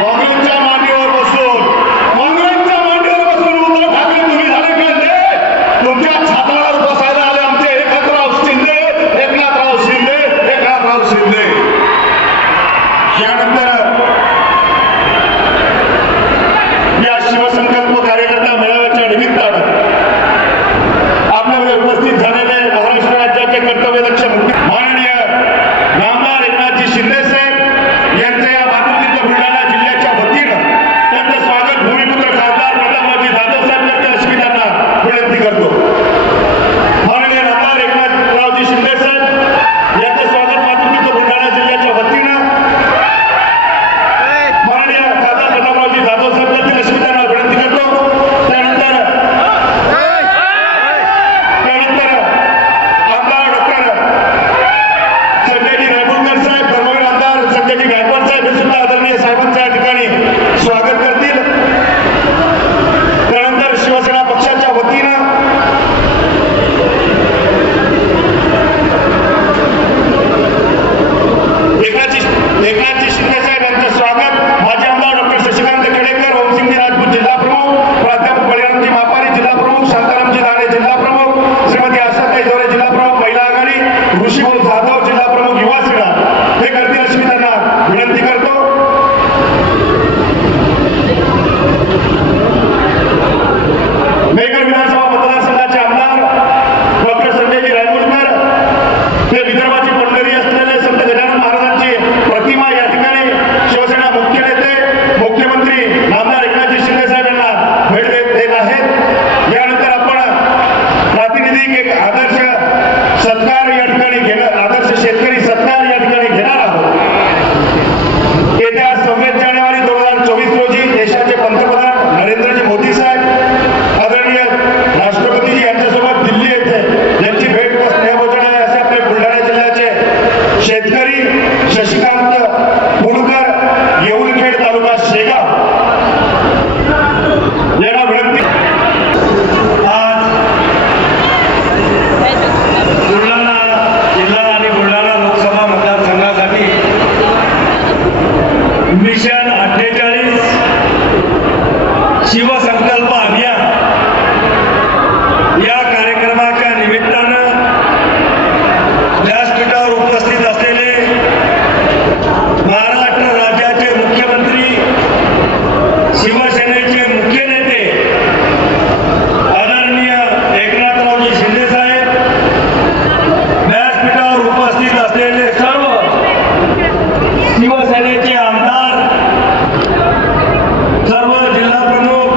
काँग्रेसच्या मांडीवर बसून उद्धव ठाकरे तुम्ही झाले का? तुमच्या छातावर बसायला आले आमचे एकनाथराव शिंदे. यानंतर या शिवसंकल्प कार्यकर्ता मेळाव्याच्या निमित्तानं आपल्याकडे उपस्थित झालेले महाराष्ट्र राज्याचे कर्तव्यदक्ष माननीय नामदार एकनाथजी शिंदे साहेब यांच्या या मातृत्व बुलढाणा जिल्ह्याच्या वतीनं त्यांचं स्वागत भूमिपुत्र खासदार प्रतापरावजी जाधव साहेब करतील अशी मी त्यांना विनंती करतो. माननीय नामदार एकनाथरावजी शिंदे साहेब यांचं स्वागत मातृत्व बुलढाणा जिल्ह्याच्या वतीनं माननीय खासदार प्रतापरावजी जाधव साहेब करतील अशी मी त्यांना विनंती करतो. त्यानंतर आमदार डॉक्टर संजयजी रायपूरकर साहेब, धर्मवीर आमदार संजयजी गायकवाड साहेब हे सुद्धा आदरणीय साहेबांच्या या ठिकाणी स्वागत करतील. त्यानंतर शिवसेना पक्षाच्या वतीनं एकनाथजी शिंदे साहेब यांचं स्वागत माजी आमदार डॉक्टर शशिकांत खेडेकर, ओमसिंगजी राजपूत जिल्हा प्रमुख, प्राध्यापक बळीरामजी मापारी जिल्हा प्रमुख, शांतारामजी दाणे जिल्हा प्रमुख, श्रीमती आशाताई जोरे जिल्हा प्रमुख महिला आघाडी, ऋषीभाऊ जाधव जिल्हा प्रमुख युवा सेना हे करतील अशी मी त्यांना विनंती करतो. मेहकर विधानसभा मतदारसंघाचे आमदार डॉक्टर संजयजी रायपूरकर हे विदर्भाची पंढरी असलेले संत गजानन महाराजांची प्रतिमा या ठिकाणी शिवसेना मुख्य नेते मुख्यमंत्री नामदार एकनाथजी शिंदे साहेब यांना भेट देत आहेत. यानंतर आपण प्रातिनिधिक एक आदर्श सत्कार या ठिकाणी आदर्श शेतकरी सत्कार या ठिकाणी घेणार आहोत. येत्या 26 जानेवारी 2024 रोजी देशाचे पंतप्रधान नरेंद्रजी मोदी साहेब आदरणीय राष्ट्रपतीजी यांच्यासोबत दिल्ली येथे यांची भेट व स्नेहभोजन आहे असे आपले बुलढाणा जिल्ह्याचे शेतकरी शशिकांत मुलकर, येऊरखेड तालुका शेगाव यांना विनंती. आज बुलढाणा जिल्हा आणि बुलढाणा लोकसभा मतदारसंघासाठी मिशन 48 शिवसंकल्प अभियान या कार्यक्रमाच्या निमित्तानं व्यासपीठावर उपस्थित असलेले महाराष्ट्र राज्याचे मुख्यमंत्री, शिवसेनेचे मुख्य नेते आदरणीय एकनाथरावजी शिंदे साहेब, व्यासपीठावर उपस्थित असलेले सर्व शिवसेनेचे आमदार, सर्व जिल्हा प्रमुख,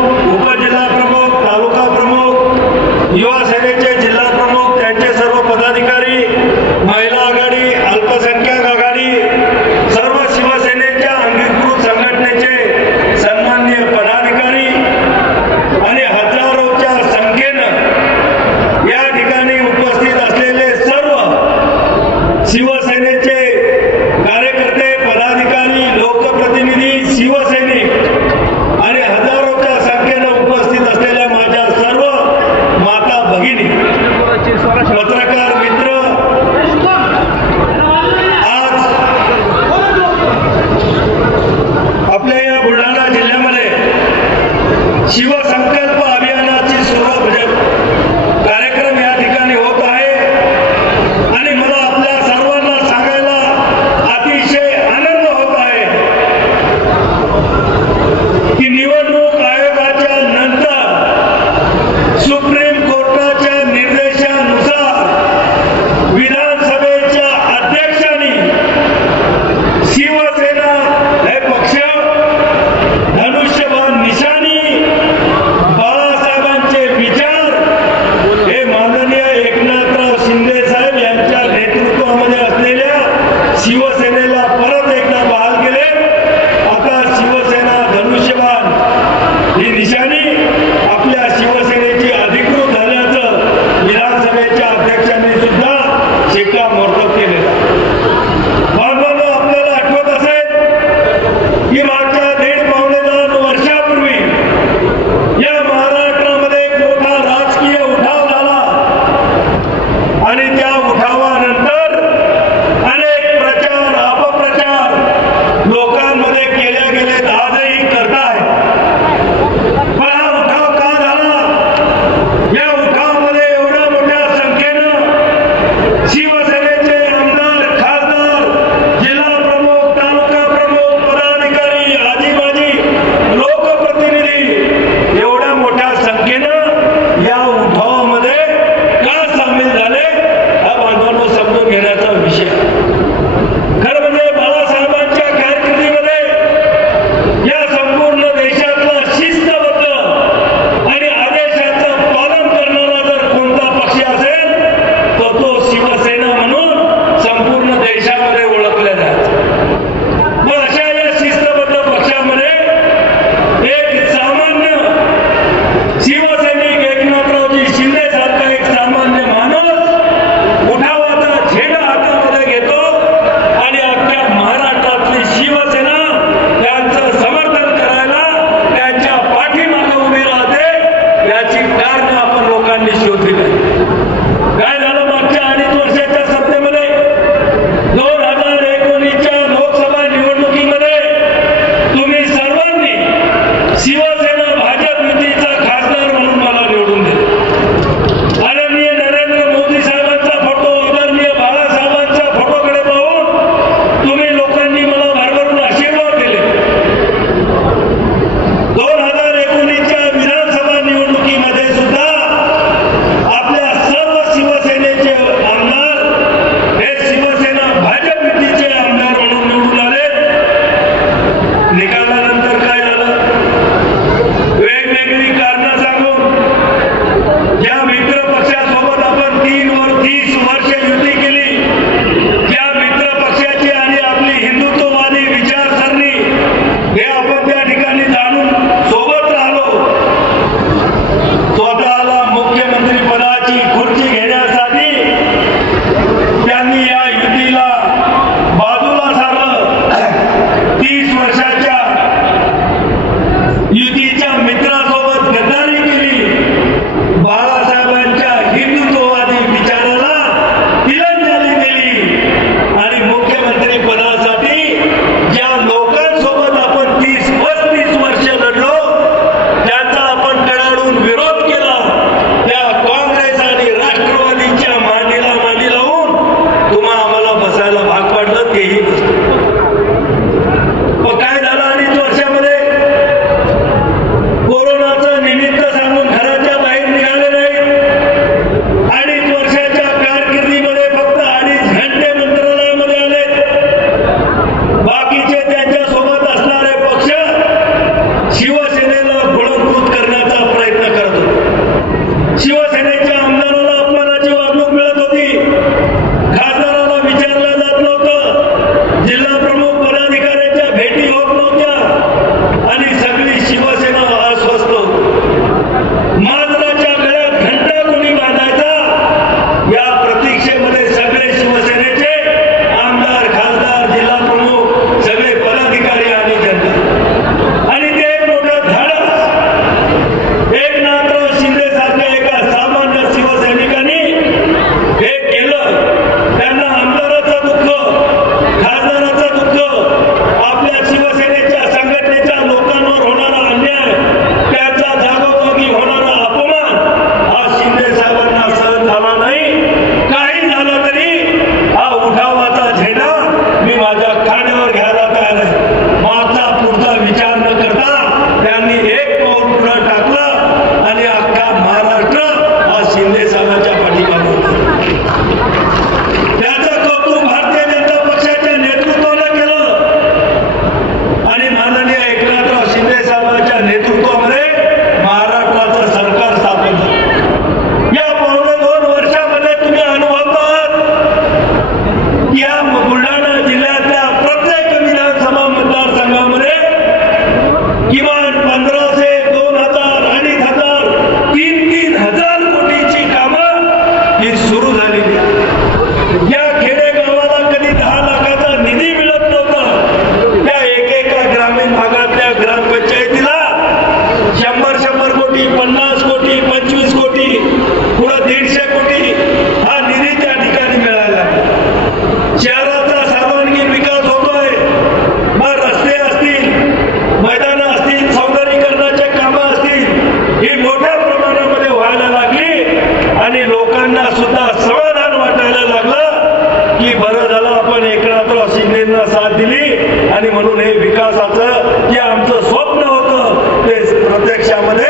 आणि म्हणून हे विकासाचं जे आमचं स्वप्न होतं ते प्रत्यक्षामध्ये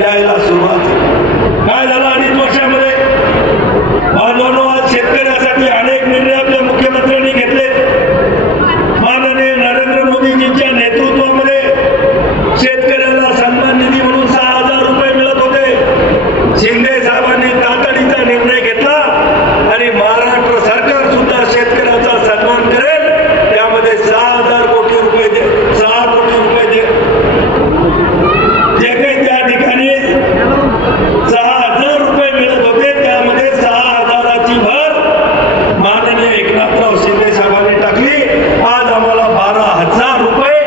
यायला सुरुवात काय झालं अडीच वर्षामध्ये बांधवांनो आज शेतकऱ्यासाठी अनेक निर्णय आपल्या मुख्यमंत्र्यांनी घेतले माननीय नरेंद्र मोदीजींच्या नेतृत्वामध्ये शेतकऱ्याला सन्मान निधी म्हणून 6,000 रुपये मिळत होते शिंदे साहेबांनी तातडीचा निर्णय घेतला आणि महाराष्ट्र सरकार सुद्धा शेतकऱ्याचा सन्मान करेल त्यामध्ये 6,000 कोटी रुपये दे 6 कोटी रुपये दे जे काही त्या ठिकाणी 6,000 रुपये मिळत होते त्यामध्ये 6,000ची भर माननीय एकनाथराव शिंदे साहेबांनी टाकली आज आम्हाला 12,000 रुपये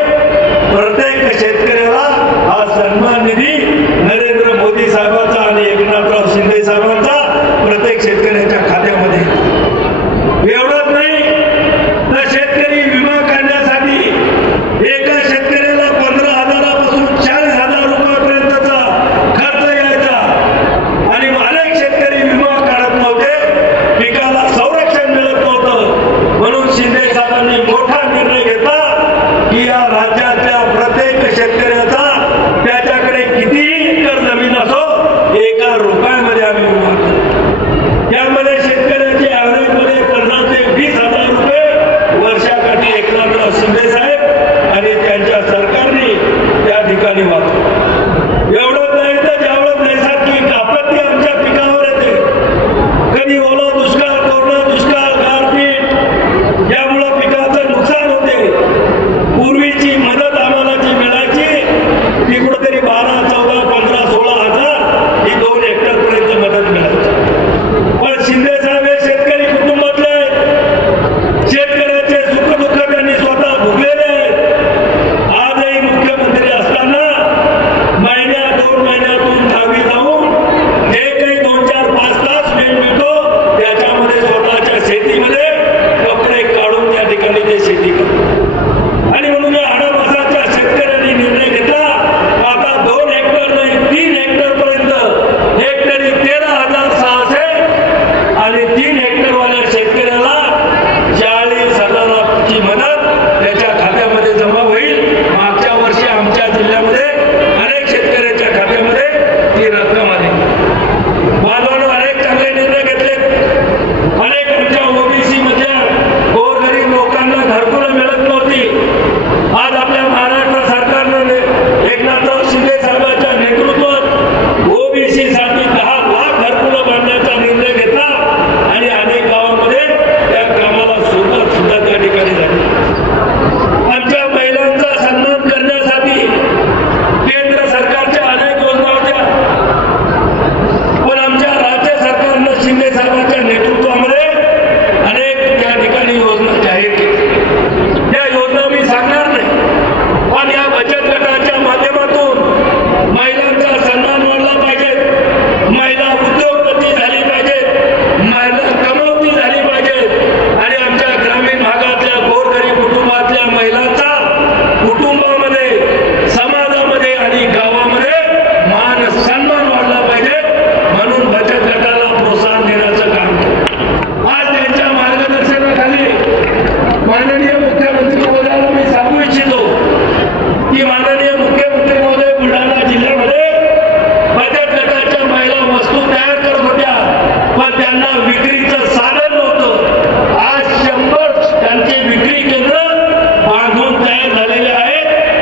प्रत्येक शेतकऱ्याला हा सन्मान निधी नरेंद्र मोदी साहेबांचा आणि एकनाथराव शिंदे साहेबांचा प्रत्येक शेतकऱ्याच्या खात्यामध्ये एवढंच नाही तर शेतकरी विमा काढण्यासाठी एका शेतकऱ्याला 15,000 पासून 40,000 रुपयापर्यंतचा खर्च यायचा आणि अनेक शेतकरी विमा काढत नव्हते पिकाला संरक्षण मिळत नव्हतं म्हणून शिंदे साहेबांनी मोठा निर्णय घेतला की या राज्यातल्या प्रत्येक शेतकऱ्याचा त्याच्याकडे कितीही एकर जमीन असो 1 रुपयामध्ये आम्ही विमा करतो यामध्ये शेतकऱ्याचे ऍव्हरेज मध्ये 15,000 ते 20,000 रुपये वर्षाकाठी एकनाथराव शिंदे साहेब आणि त्यांच्या सरकारने त्या ठिकाणी वाचवलं एवढंच नाही तर ज्यावेळेस नैसर्गिक आपत्ती आमच्या पिकावर येते कधी ओला दुष्काळ कोरडा दुष्काळ गारपीट यामुळं पिकाचं नुकसान होते पूर्वीची मदत आम्हाला जी मिळायची ती कुठेतरी 12, 14, 15, 16,000 ही 2 हेक्टर पर्यंत मदत मिळायची पण शिंदे साहेब हे शेतकरी कुटुंबातले आहेत शेतकऱ्याचे सुखदुःख त्यांनी स्वतः भोगलेले आहेत आजही मुख्यमंत्री असताना महिन्या 2 महिन्यातून गावी जाऊन जे काही 2, 4, 5 तास वेळ मिळतो त्याच्यामध्ये स्वतःच्या शेतीमध्ये कपडे काढून त्या ठिकाणी ते शेती करतात आणि म्हणून या आडमासाच्या शेतकऱ्यांनी निर्णय घेतला आता 2 हेक्टर नाही 3 हेक्टर पर्यंत हेक्टरी 13,600 आणि 3 हेक्टरवाल्या शेतकऱ्याला 40,000ची मदत त्याच्या खात्यामध्ये जमा होईल मागच्या वर्षी आमच्या जिल्ह्यामध्ये अनेक शेतकऱ्याच्या खात्यामध्ये ती रक्कम आली बांधवांनो अनेक चांगले निर्णय घेतले अनेक आमच्या ओबीसी मधल्या गोरगरीब लोकांना घरकुलं मिळत नव्हती आज आपल्या महाराष्ट्र सरकारनं एकनाथराव शिंदे साहेबांच्या नेतृत्वात ओबीसी साठी 10 लाख घरकुलं बांधण्याचा निर्णय घेतला आणि अनेक गावांमध्ये त्या कामाला सुरुवात सुद्धा त्या ठिकाणी झाली आमच्या महिलांचा सन्मान करण्यासाठी केंद्र सरकारच्या अनेक योजना होत्या पण आमच्या राज्य सरकारनं शिंदे साहेबांच्या नेतृत्वामध्ये अनेक त्या ठिकाणी योजना जाहीर केल्या त्या योजना मी सांगणार नाही पण या बचत गटाच्या माध्यमातून महिलांचा सन्मान वाढला पाहिजे महिला उद्योगपती झाली पाहिजे महिला कमवती झाली पाहिजे आणि आमच्या ग्रामीण भागातल्या गोरगरीब कुटुंबातल्या महिलांचा कुटुंबामध्ये समाजामध्ये आणि गावामध्ये मान सन्मान वाढला पाहिजे म्हणून बचत गटाला प्रोत्साहन देण्याचं काम केलं आज त्यांच्या मार्गदर्शनाखाली माननीय मुख्यमंत्री महोदयाला मी सांगू इच्छितो की माननीय मुख्यमंत्री महोदय बुलढाणा जिल्ह्यामध्ये बचत गटाच्या महिला वस्तू तयार करत होत्या पण त्यांना विक्रीचं साधन नव्हतं आज 100 त्यांचे विक्री केंद्र बांधून तयार झालेले आहेत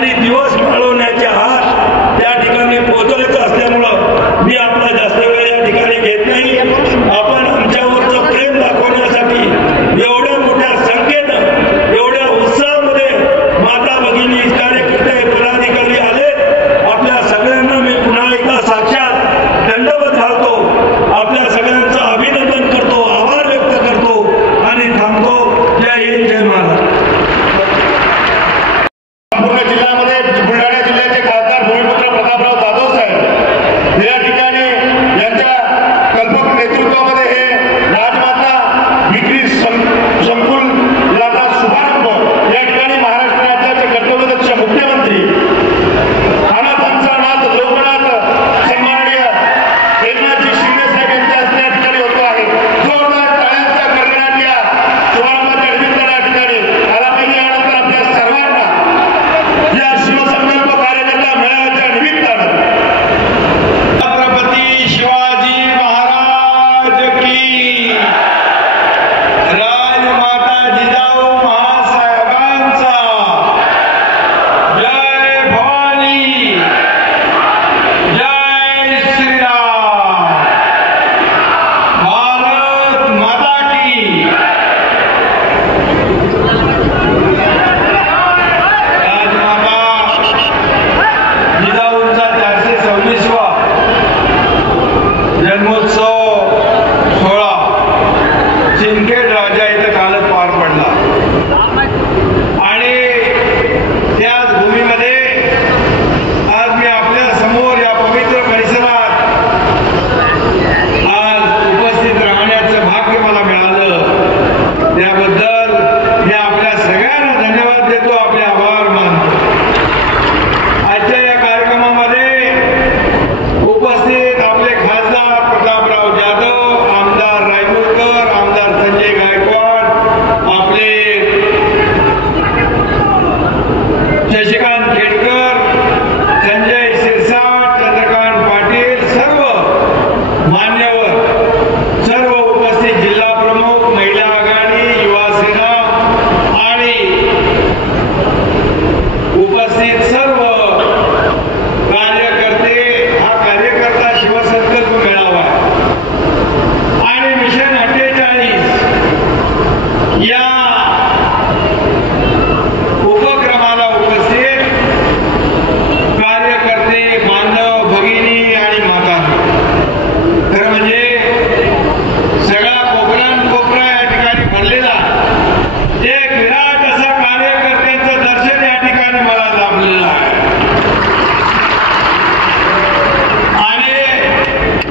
आणि दिवस माळवण्याच्या आत त्या ठिकाणी पोहोचवायचं असल्यामुळं मी आपला जास्त वेळ या ठिकाणी घेत नाही. आपण आमच्यावरचं प्रेम दाखवण्यासाठी एवढ्या मोठ्या संख्येनं एवढ्या उत्साहामध्ये माता भगिनी कार्यकर्ते पदाधिकारी आले. आपल्या सगळ्यांना मी पुन्हा एकदा साक्षात दंडवत घालतो. आपल्या सगळ्यांचं अभिनंदन करतो, आभार व्यक्त करतो आणि थांबतो. जय हिंद, जय महाराष्ट्र. संपूर्ण जिल्ह्यामध्ये बुलढाणा जिल्ह्याचे खासदार भूमिपुत्र प्रतापराव जाधव साहेब या ठिकाणी यांच्या कल्पक नेतृत्वामध्ये हे राजमाता विक्री संकुलाचा शुभारंभ या ठिकाणी महाराष्ट्र राज्याचे कर्तव्यदक्ष मुख्यमंत्री अनाथांचा नाथ लोकनाथ सन्माननीय एकनाथजी शिंदे साहेब यांच्या हस्ते या ठिकाणी होतो आहे. जोरदार टाळ्यांचा कडकडाट या शुभारंभाच्या निमित्तानं या ठिकाणी आला पाहिजे. यानंतर आपल्या सर्वांना या शिवसंकल्प कार्यकर्ता मेळाव्याच्या निमित्तानं छत्रपती शिवाजी महाराज की, राजमाता जिजाऊ महासाहेबांचा, जय भवानी, जय श्रीराम, भारत माता की. राजमाता जिजाऊंचा 426वा जन्मोत्सव सोहळा सिंदखेड राजा इथं कालच पार पडला आणि त्याच भूमीमध्ये आज मी आपल्या समोर या पवित्र परिसरात आज उपस्थित राहण्याचं भाग्य मला मिळालं. त्याबद्दल मी आपल्या सगळ्यांना धन्यवाद देतो, आपले आभार मानतो. आजच्या या कार्यक्रमामध्ये उपस्थित आपले खासदार प्रतापराव जाधव, आमदार रायमुरकर, आमदार संजय गायकवाड, आपले शशिकांत खेडकर, संजय शिरसाट, चंद्रकांत पाटील, सर्व मान्यवर, सर्व उपस्थित जिल्हा प्रमुख, महिला आघाडी, युवा सेना आणि उपस्थित सर्व कार्यकर्ते. हा कार्यकर्ता शिवसंकल्प मेळावा आणि मिशन 48 या उपक्रमाला उपस्थित कार्यकर्ते, बांधव, भगिनी आणि माता. खरं म्हणजे सगळा कोपरा या ठिकाणी भरलेला एक विराट असं कार्यकर्त्यांचं दर्शन या ठिकाणी मला लाभलेलं आहे. आणि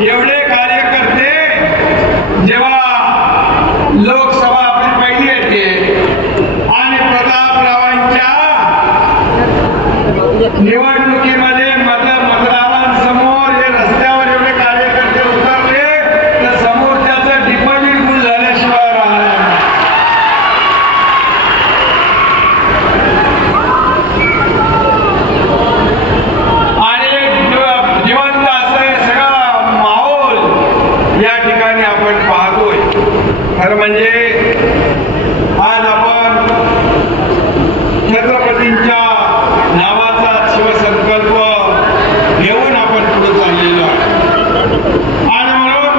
एवढे कार्यकर्ते जेव्हा लोकसभा आपली पहिली येते आणि प्रतापरावांच्या निवडणुकीमध्ये मतदारांसमोर हे रस्त्यावर एवढे कार्यकर्ते उतरले तर समोरच्याचं डिपॉझिट गुल झाल्याशिवाय राहणार नाही. आणि जिवंत असं सगळा माहोल या ठिकाणी आपण पाहतोय. खरं म्हणजे आज आपण छत्रपतींच्या नावाचा शिवसंकल्प घेऊन आपण पुढे चाललेलो आहे. आणि म्हणून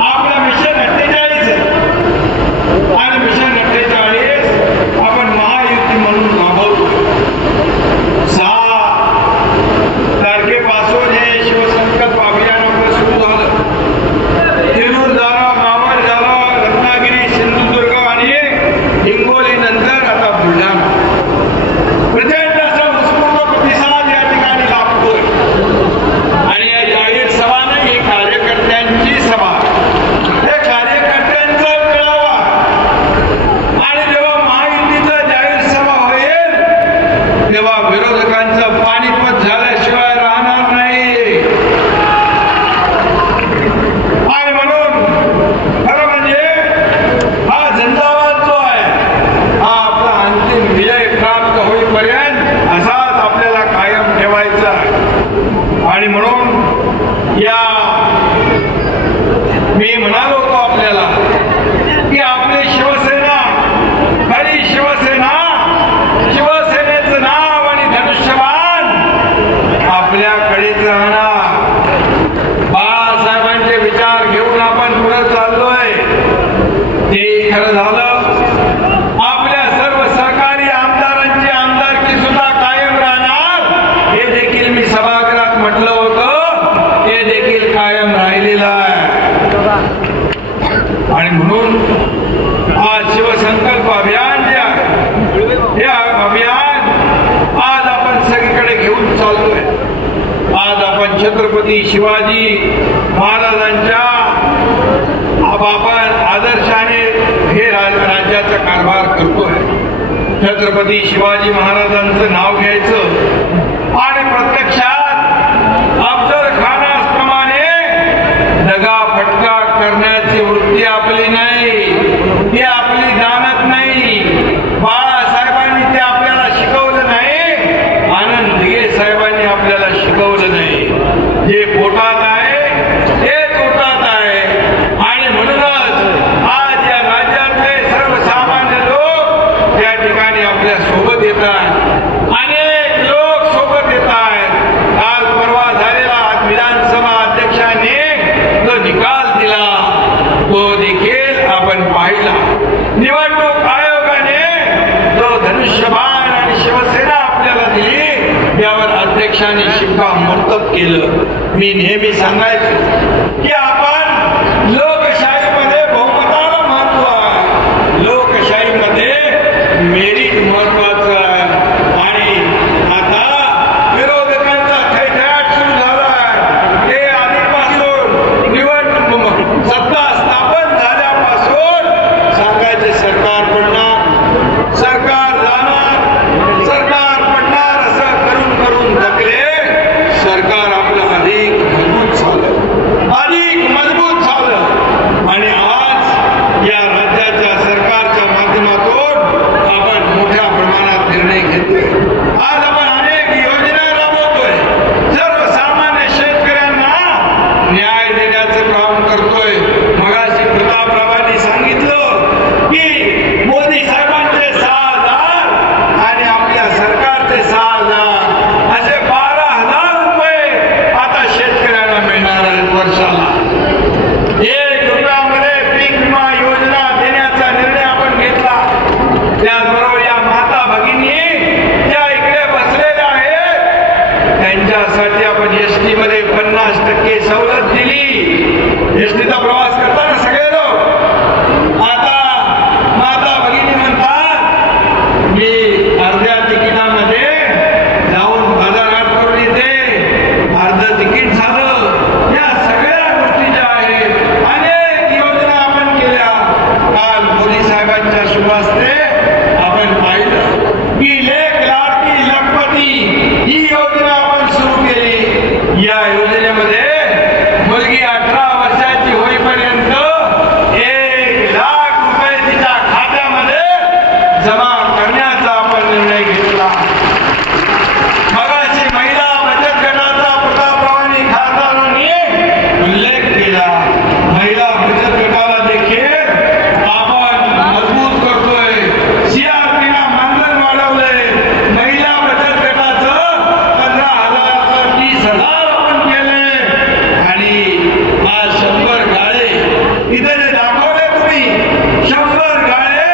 आपला मिशन 48 आहे आणि मिशन 48 आपण महायुती म्हणून राबवतो. 6 तारखेपासून हे शिवसंकल्प अभियान आपलं सुरू झालं. तिरूर झालं, मावळ झालं, रत्नागिरी, सिंधुदुर्ग आणि हिंगोली नंतर आता बुलढाणा. प्रचंड असा उत्स्फूर्त प्रतिसाद या ठिकाणी लाभतोय. आणि या जाहीर सभा नाही, ही कार्यकर्त्यांची सभा, हे कार्यकर्त्यांचा मेळावा. आणि जेव्हा महायुतीचा जाहीर सभा होईल तेव्हा विरोधकांचं पाणीपत झाल्याशिवाय राहणार नाही. आणि म्हणून खरं म्हणजे हा झंझावात जो आहे हा आपला अंतिम विजय प्राप्त होईपर्यंत असाच आपल्याला कायम ठेवायचा आहे. आणि म्हणून या मी म्हणालो होतो आपल्याला की आपली शिवसेना खरी शिवसेना, शिवसेनेचं नाव आणि आणि म्हणून आज शिवसंकल्प अभियान जे आहे हे अभियान आज आपण सगळीकडे घेऊन चाललोय. आज आपण छत्रपती शिवाजी महाराजांच्या आपण आदर्शाने हे राज्याचा कारभार करतोय. छत्रपती शिवाजी महाराजांचं नाव घ्यायचं आणि प्रत्यक्षात अफजल खानाप्रमाणे दगा फटका करण्याची वृत्ती आपली नाही, ती आपली जाणत नाही. बाळासाहेबांनी ते आपल्याला शिकवलं नाही, आनंद दिघे साहेबांनी आपल्याला शिकवलं नाही. जे पोटात आहे ते पोटात आहे. आणि म्हणूनच आज या राज्यातले सर्वसामान्य लोक त्या ठिकाणी आपल्या सोबत येतात. अनेक लोक सोबत येत आहेत. काल परवा झालेला विधानसभा अध्यक्षांनी जो निकाल दिला तो देखील आपण पाहिला. निवडणूक आयोगाने जो धनुष्यबाण आणि शिवसेना आपल्याला दिली यावर अध्यक्षांनी शिक्कामोर्तब केलं. मी नेहमी सांगायचो की आपण लोकशाहीमध्ये बहुमताला महत्व आहे, लोकशाहीमध्ये मेरिट महत्वाचं आहे. आणि आता विरोधकांचा थैथयाट सुरू झाला आहे. हे आधीपासून निवडणूक सत्ता स्थापन झाल्यापासून सांगायचे सरकार पडणार, सरकार जाणार, सरकार पडणार असं करून करून थकले. सरकार आपलं अधिक मजबूत झालं, अधिक मजबूत झालं. आणि आज या राज्याच्या सरकारच्या माध्यमातून आपण मोठ्या प्रमाणात निर्णय घेतोय. आज आपण अनेक योजना राबवतोय. सर्वसामान्य शेतकऱ्यांना न्याय देण्याचं काम करतोय. मगाशी प्रतापरावांनी सांगितलं की मोदी साहेबांचे 6,000 आणि आपल्या सरकारचे 6,000 असे 12,000 रुपये आता शेतकऱ्यांना मिळणार आहेत वर्षाला. 1 रुपयामध्ये पीक विमा योजना देण्याचा निर्णय आपण घेतला. त्याचबरोबर या माता भगिनी ज्या इकडे बसलेल्या आहेत त्यांच्यासाठी आपण एसटी मध्ये 50% सवलत दिली. एसटीचा प्रवास करताना सगळे लोक आता माता भगिनी म्हणतात मी अर्ध्या तिकिटामध्ये जाऊन बाजारहाट करून येते, अर्ध तिकीट झालं. या सगळ्या गोष्टी ज्या आहेत अनेक योजना आपण केल्या. काल मोदी साहेबांच्या शुभ हस्ते आपण पाहिलं की लेक लाडकी लखपती ही योजना आपण सुरू केली. या योजनेमध्ये मुलगी 18 वर्षाची होईपर्यंत 1,00,000 रुपये तिच्या खात्यामध्ये जमा करण्याचा आपण निर्णय घेतला. मगाशी महिला बचत गटाचा प्रतापरावांनी खासदारांनी उल्लेख केला. महिला बचत गटाला देखील आपण मजबूत करतोय. CRPला मानधन वाढवलंय. महिला बचत गटाचं 15,000 30,000 आपण केलंय. आणि आज 100 गाळे इथे जे दाखवले तुम्ही 100 गाळे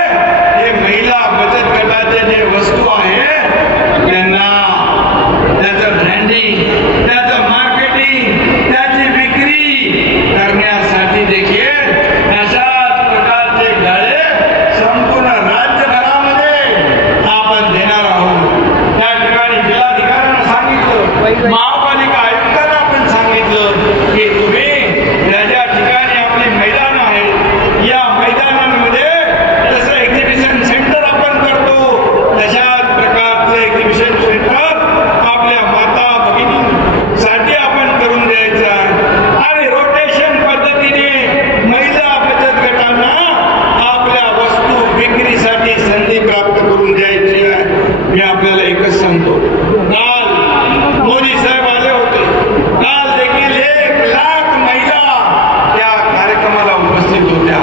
हे महिला बचत गटाचे जे वस्तू आहे त्यांना त्याचं ब्रँडिंग, त्याचं मार्केटिंग, त्याची विक्री करण्यासाठी देखील अशाच प्रकारचे गाळे संपूर्ण राज्यभरामध्ये आपण देणार आहोत. त्या ठिकाणी जिल्हाधिकाऱ्यांना सांगितलं, महापालिका आयुक्तांना आपण सांगितलं की तुम्ही ज्या ज्या ठिकाणी आपली मैदान आहेत या मैदानांमध्ये जसं एक्झिबिशन सेंटर आपण करतो तशाच प्रकारचं एक्झिबिशन सेंटर आपल्या माता भगिनींसाठी आपण करून द्यायचं आहे. आणि रोटेशन पद्धतीने महिला बचत गटांना आपल्या वस्तू विक्रीसाठी संधी प्राप्त करून द्यायची आहे. मी आपल्याला एकच सांगतो, काल मोदी साहेब आले होते. काल देखील 1,00,000 महिला त्या कार्यक्रमाला उपस्थित होत्या.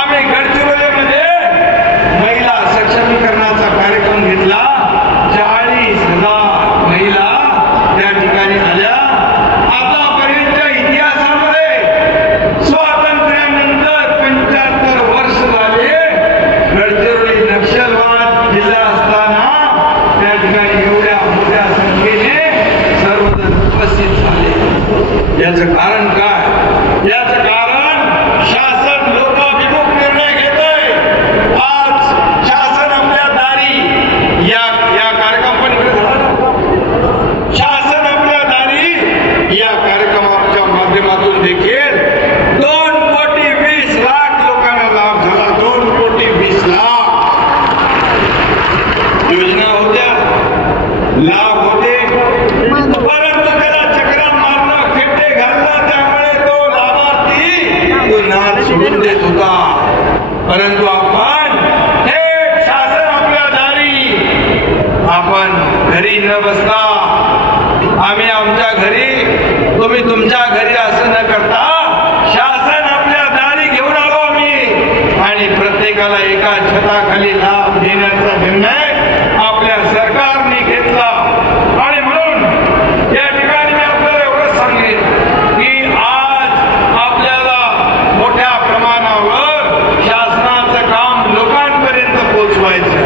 आम्ही गडचिरोलीमध्ये महिला सक्षमीकरणाचा कार्यक्रम घेतला. 40,000 महिला त्या ठिकाणी आल्या. आतापर्यंतच्या इतिहासामध्ये स्वातंत्र्यानंतर 75 वर्ष झाले गडचिरोली नक्षलवाद जिल्हा असताना त्या ठिकाणी एवढ्या मोठ्या संख्येने सर्वजण उपस्थित झाले. याचं कारण काय? याचं कारण शासन लोकाभिमुख लाभ होते, परंतु त्याला चक्रा मारणं, खड्डे घालणं, त्यामुळे तो लाभार्थी तो नाद सोडून देत होता. परंतु आपण थेट शासन आपल्या दारी, आपण घरी न बसता आम्ही आमच्या घरी, तुम्ही तुमच्या घरी असं न करता शासन आपल्या दारी घेऊन आलो आम्ही आणि प्रत्येकाला एका छताखाली लाभ देण्याचा निर्णय आपल्या सरकारने घेतला. आणि म्हणून या ठिकाणी मी आपल्याला एवढंच सांगेन की आज आपल्याला मोठ्या प्रमाणावर शासनाचं काम लोकांपर्यंत पोहोचवायचं.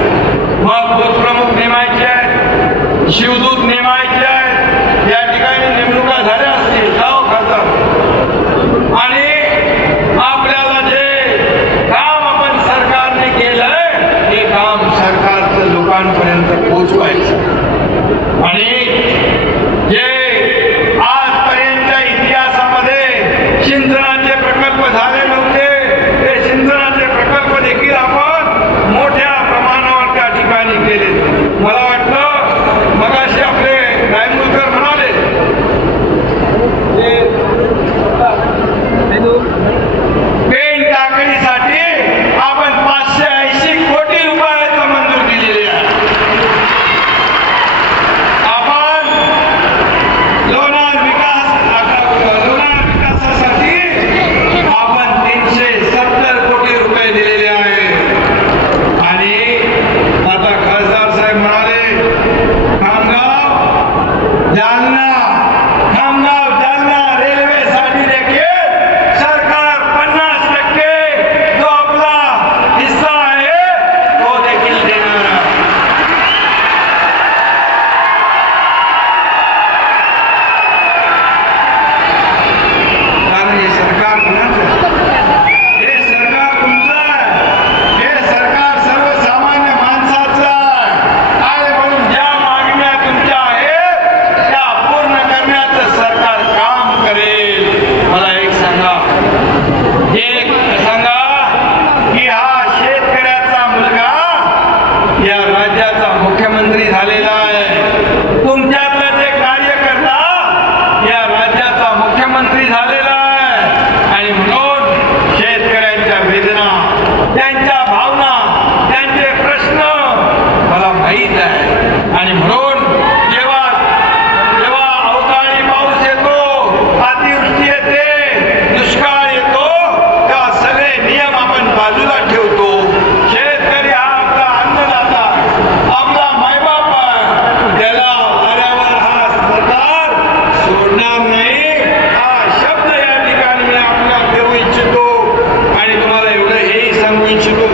मग बूथप्रमुख नेमायचे आहेत, शिवदूत नेमायचे आहेत, या ठिकाणी नेमणुका झाल्या असतील गाव खासदार, आणि आपल्याला जे काम आपण सरकारने केलंय हे काम सरकारचं लोकांपर्यंत पोहोचवायचं. आणि जे आजपर्यंतच्या इतिहासामध्ये सिंचनाचे प्रकल्प झाले नव्हते, ते सिंचनाचे प्रकल्प देखील आपण मोठ्या प्रमाणावर त्या ठिकाणी केले. मला वाटतं मगाशी आपले रायमुलकर म्हणाले पेन टाकणीसाठी आपण 580 कोटी रुपयाचं मंजूर केलेले आहे. आपण लोणार विकासासाठी आपण 370 कोटी रुपये दिलेले आहेत. आणि आता खासदार साहेब म्हणाले खामगाव जालना रेल्वेसाठी देखील सरकार 50% जो आपला हिस्सा आहे तो देखील देणार आहे. कारण हे सरकार कुणाचं आहे? हे सरकार तुमचं आहे. हे सरकार सर्वसामान्य माणसाचं आहे. आणि म्हणून ज्या मागण्या तुमच्या आहेत त्या पूर्ण करण्याचं सरकार काम करेल. मला एक सांगा की हा शेतकऱ्याचा मुलगा या राज्याचा मुख्यमंत्री झालेला आहे. तुमच्यातलं जे कार्यकर्ता या राज्याचा मुख्यमंत्री झालेला आहे. आणि म्हणून शेतकऱ्यांच्या वेदना, त्यांच्या भावना, त्यांचे प्रश्न मला माहीत आहे. आणि म्हणून जेव्हा अवकाळी पाऊस येतो, अतिवृष्टी येते, दुष्काळ येतो, तेव्हा सगळे नियम आपण बाजूला ठेवतो. शेतकरी हा आपला अन्नदाता, आपला मायबाप आहे, त्याला वाऱ्यावर हा सरकार सोडणार नाही. हा शब्द या ठिकाणी मी आपल्याला देऊ इच्छितो. आणि तुम्हाला एवढं हेही सांगू इच्छितो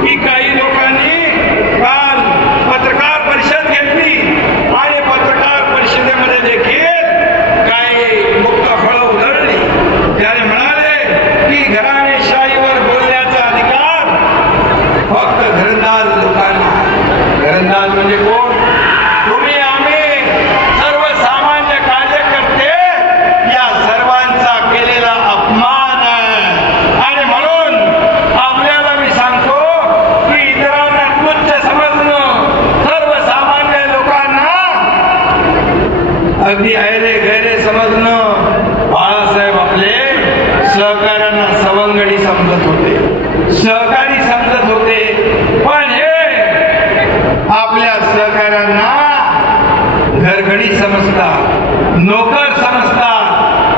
की काही लोकांनी काल पत्रकार परिषद घेतली आणि पत्रकार परिषदेमध्ये देखील काही मुक्तफळं उधळली. त्याने म्हणाले की घराणेशाहीवर बोलण्याचा अधिकार फक्त घरंदाज लोकांना आहे. घरंदाज म्हणजे कोण? तुम्ही, आम्ही, सर्वसामान्य कार्यकर्ते या सर्वांचा केलेला अपमान आहे. आणि म्हणून आपल्याला मी सांगतो की इतरांना तुच्छ समजणं, सर्वसामान्य लोकांना अगदी ऐरे गैरे समजणं, बाळासाहेब आपले सहकाऱ्यांना सवंगडी समजत होते, सहकारी समजत होते. पण हे आपल्या सहकाऱ्यांना घरगडी समजतात, नोकर समजतात,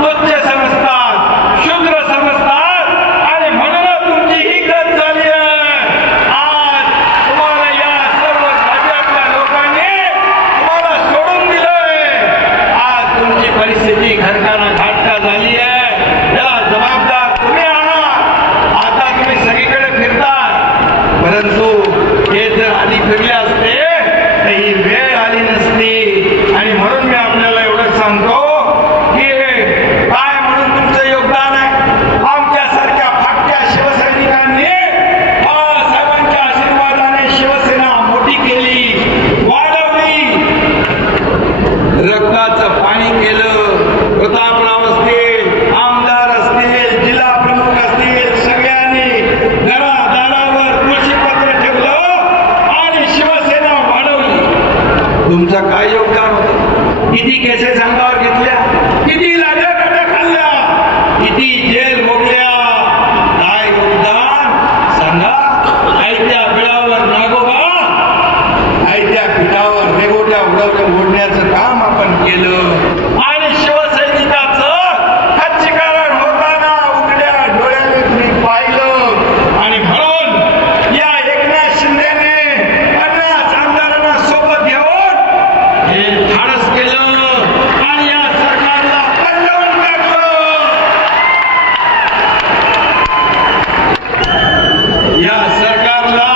तुच्छ समजतात, शूद्र समजतात. आणि म्हणूनच तुमची ही गत झाली आहे. आज तुम्हाला या सर्व राज्यातल्या लोकांनी तुम्हाला सोडून दिलंय. आज तुमची परिस्थिती घरकाना घाटका झाली आहे. याला जबाबदार तुम्ही आहात. आता तुम्ही सगळीकडे फिरतात, परंतु हे जर आधी फिरले असते तर ही वेळ आली नसती. आणि म्हणून मी आपल्याला एवढं सांगतो की काय म्हणून तुमचं काय योगदान होतं? किती केसेस अंगावर घेतल्या, किती लाजा काट्या खाल्ल्या, किती जेल भोगल्या, काय योगदान सांगा? आयत्या बिळावर नागोबा, आयत्या पिठावर रेगोट्या ओढण्याचं काम आपण केलं आणि शिवसैनिकाचं खच्चीकरण होताना उघड्या डोळ्याने तुम्ही पाहिलं आणि म्हणून या एकनाथ शिंदेने 50 आमदारांना सोबत घेऊन हे धाडस केलं आणि या सरकारला पलटवून टाकलं. या सरकारला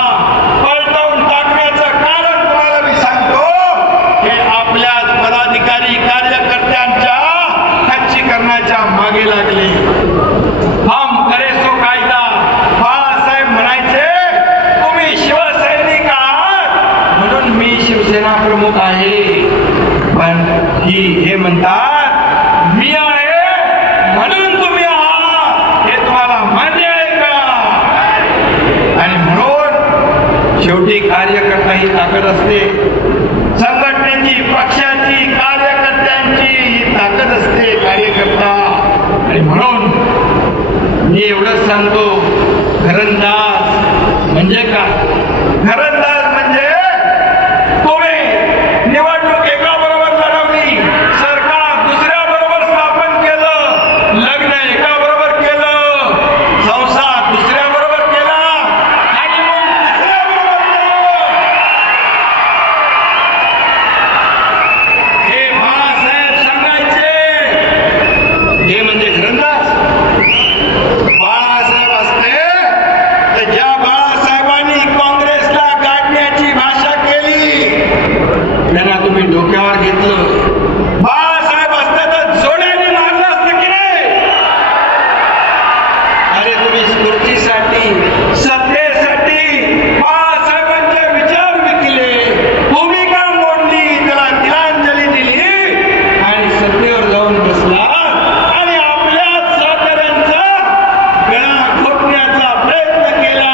पलटवून टाकण्याचं कारण तुम्हाला मी सांगतो, हे आपल्या पदाधिकारी कार्यकर्त्यांच्या खच्चीकरणाच्या मागे लागले. हम करे सो कायदा. बाळासाहेब म्हणायचे तुम्ही शिवसैनिक आहात म्हणून मी शिवसेना प्रमुख आहे, पण हे म्हणतात मी आहे म्हणून तुम्ही आहात. हे तुम्हाला मान्य आहे का? आणि म्हणून शेवटी कार्यकर्ता ही ताकद असते, संघटनेची, पक्षाची, कार्यकर्त्यांची ही ताकद असते कार्यकर्ता. आणि म्हणून मी एवढंच सांगतो, घरंदाज म्हणजे काय? घरंदाज म्हणजे तुम्ही निवडणूक एका बरोबर लढवली, सरकार दुसऱ्या बरोबर स्थापन केलं, लग्न एका बरोबर केलं, संसार दुसऱ्या बरोबर केला आणि मग तिसऱ्या बरोबर केलं. हे बाळासाहेब सांगायचे, हे म्हणजे घरंदाज. बाळासाहेब असते तर ज्या बाळासाहेबांनी काँग्रेसला गाडण्याची भाषा केली त्यांना तुम्ही डोक्यावर घेतलं. बाळासाहेब असते तर जोड्याने मारलं असतं की नाही? अरे तुम्ही स्फूर्तीसाठी, सत्तेसाठी बाळासाहेबांचे विचार विकले, भूमिका मोडली, त्याला तिलांजली दिली आणि सत्तेवर जाऊन बसला आणि आपल्या सहकाऱ्यांचा गळा घोटण्याचा प्रयत्न केला,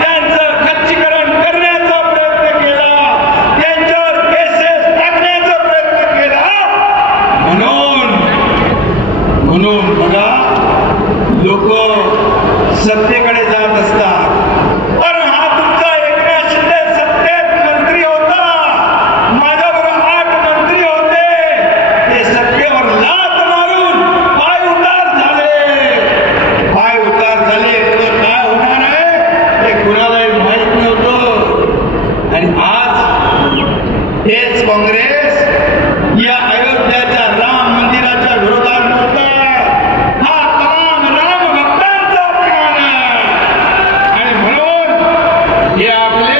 त्यांचं खच्चीकरण करण्याचा प्रयत्न केला, त्यांच्यावर केसेस टाकण्याचा प्रयत्न केला. म्हणून बघा, लोक सत्तेकडे जात असतात, पण हा तुमचा एकनाथ शिंदे सत्तेत मंत्री होता, माझ्याबरोबर 8 मंत्री होते, ते सत्तेवर लाथ मारून पाय उतार झाले. पाय उतार झाले तर काय होणार आहे हे कुणालाही माहित नव्हतं. आणि आज हेच काँग्रेस या अयोध्याच्या राम मंदिराच्या विरोधात बोलतात. हा तमाम राम भक्तांचा अपमान आहे. आणि म्हणून हे आपले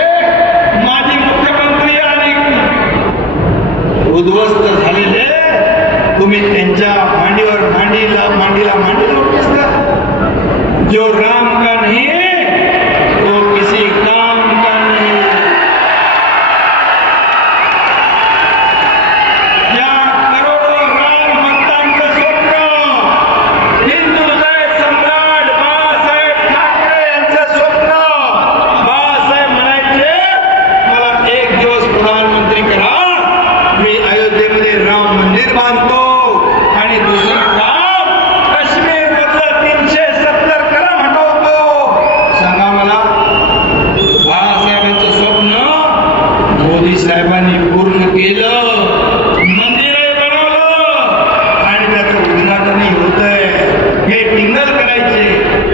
माजी मुख्यमंत्री आणि उद्ध्वस्त झालेले, तुम्ही त्यांच्या मांडीवर मांडीला उठता. जो राम का नहीं वो किसी काम का नहीं. या करोडो राम भक्तांचं स्वप्न, हिंदू हृदय सम्राट बाळासाहेब ठाकरे यांचं स्वप्न. बाळासाहेब म्हणायचे मला एक दिवस प्रधानमंत्री करा, मी अयोध्येमध्ये राम मंदिर बांधतो आणि दुसरं काम काश्मीर मधलं 370 कलम हटवतो. सांगा मला, बाळासाहेबांचं स्वप्न मोदी साहेबांनी पूर्ण केलं, मंदिरही बनवलं आणि त्याचं उद्घाटनही होतंय. हे टिंगल करायचे,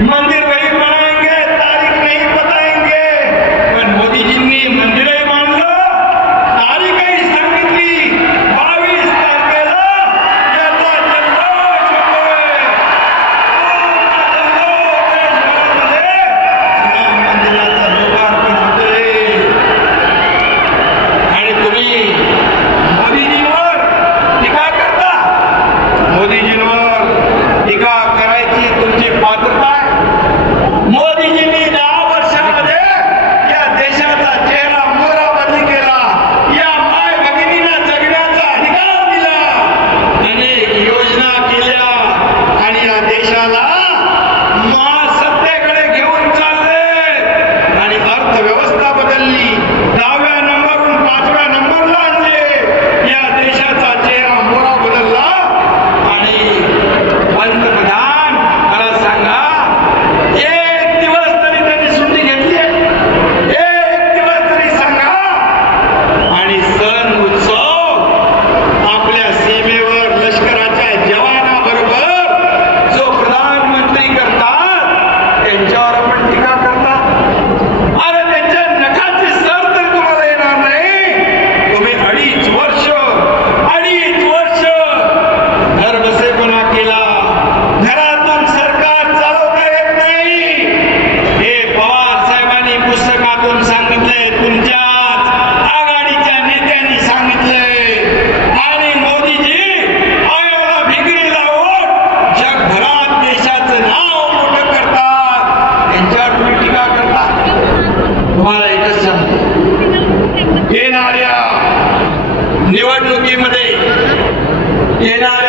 मंदिर वही बनाएंगे, तारीख नहीं बताएंगे, पण मोदीजींनी मंदिरही बांधलं, तारीखही सांगितली, 22 तारखेला याचा जल्लोष निवडणुकीमध्ये येणाऱ्या